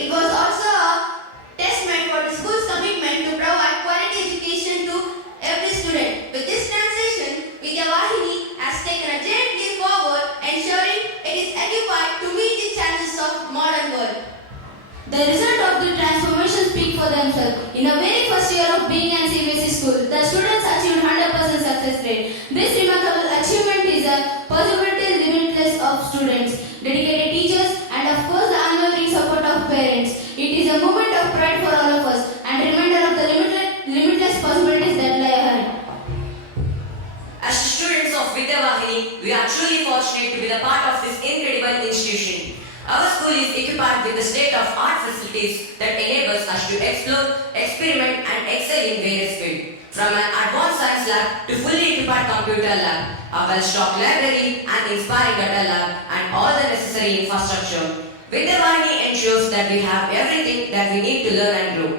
It was also a testament for the school's commitment to provide quality education to every student. With this transition, Vidyavahini has taken a giant leap forward, ensuring it is equipped to meet the challenges of modern world. The result of the transformation speak for themselves. In the very first year of being an CBSE school, the students achieved 100% success rate. This remarkable achievement is a possibility limitless of students, dedicated teachers, and of course the unwavering support of parents. It is a moment of pride for all of us and reminder of the limitless possibilities that lie ahead. As students of Vidyavahini, we are truly fortunate to be the part of this incredible institution. Our school is equipped with the state-of-art facilities that enables us to explore, experiment and excel in various fields. From an advanced science lab to fully equipped computer lab, a well-stocked library and inspiring data lab and all the necessary infrastructure. Vidyavahini ensures that we have everything that we need to learn and grow.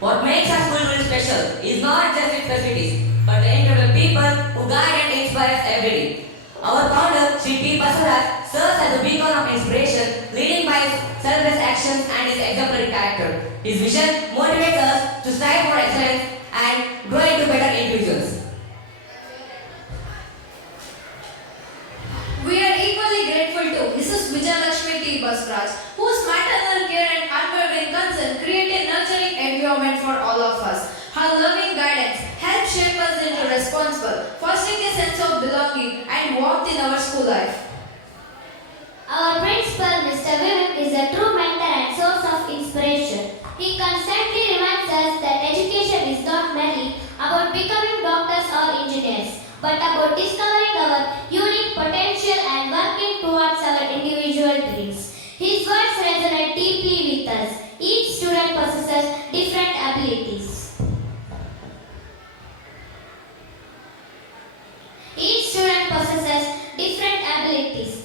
What makes our school really special is not just its facilities, but the incredible people who guide and inspire us every day. Our founder, Sri T. Basuraj, serves as a beacon of inspiration, leading by his selfless actions and his exemplary character. His vision motivates us to strive for excellence and grow into better individuals. We are equally grateful to Mrs. Vijayalakshmi T. Basuraj, whose maternal care and unwavering concern create a nurturing environment for all of us. Her loving guidance helps shape us into responsible, fostering a sense of belonging and warmth in our school life. Our principal, Mr. Vivek, is a true mentor and source of inspiration. He constantly reminds us that education is not merely about becoming doctors or engineers, but about discovering our unique potential and working towards our individual dreams. His words resonate deeply with us. Each student possesses different abilities. Each student possesses different abilities.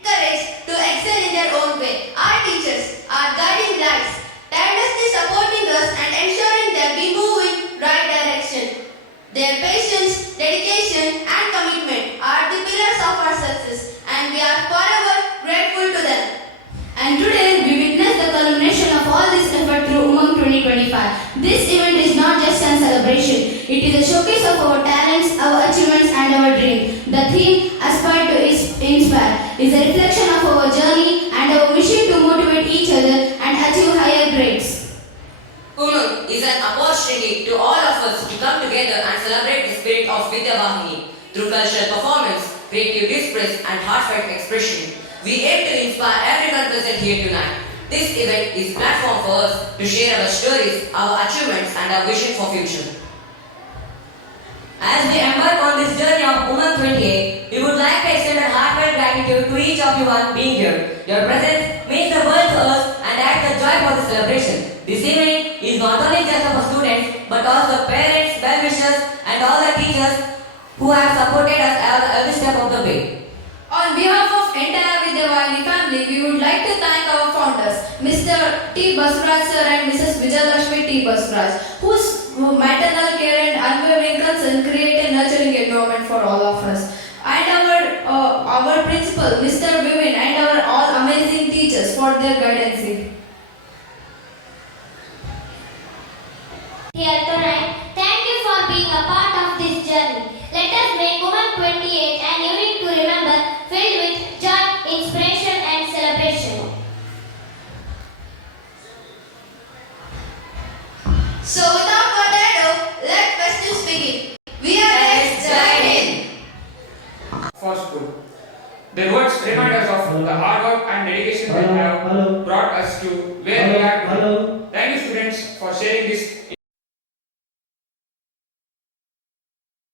Encouraged to excel in their own way. Our teachers are guiding lights, tirelessly supporting us and ensuring that we move in right direction. Their patience, dedication and commitment are the pillars of our success and we are forever grateful to them. And today we witness the culmination of all this effort through Umang 2025. This event is not just a celebration, it is a showcase of our talents, our achievements and our dreams. The theme, Aspire to Inspire, is a reflection of our journey and our mission to motivate each other and achieve higher grades. Umang is an opportunity to all of us to come together and celebrate the spirit of Vidyavahini through cultural performance, creative displays and heartfelt expression. We aim to inspire everyone present here tonight. This event is a platform for us to share our stories, our achievements and our vision for future. As we embark on this journey of Umang 28, we would like to extend a heartfelt gratitude to each of you on being here. Your presence means the world to us and adds the joy for the celebration. This event is not only just for students, but also parents, well-wishers and all the teachers who have supported us every step of the way. On behalf of entire Vidyavahini family, we would like to thank our founders, Mr. T. Basuraj sir and Mrs. Vijayalakshmi T. Basuraj, whose maternal care and unwavering concern create a nurturing environment for all of us. And our principal, Mr. Vivin, and our all amazing teachers for their guidance. Here tonight, thank you for being a part of this journey. Let us make Umang 28 an evening to remember, filled with joy, inspiration and celebration. So without further ado, let questions begin. We are next join in. For school. The words remind us of the hard work and dedication that have brought us to where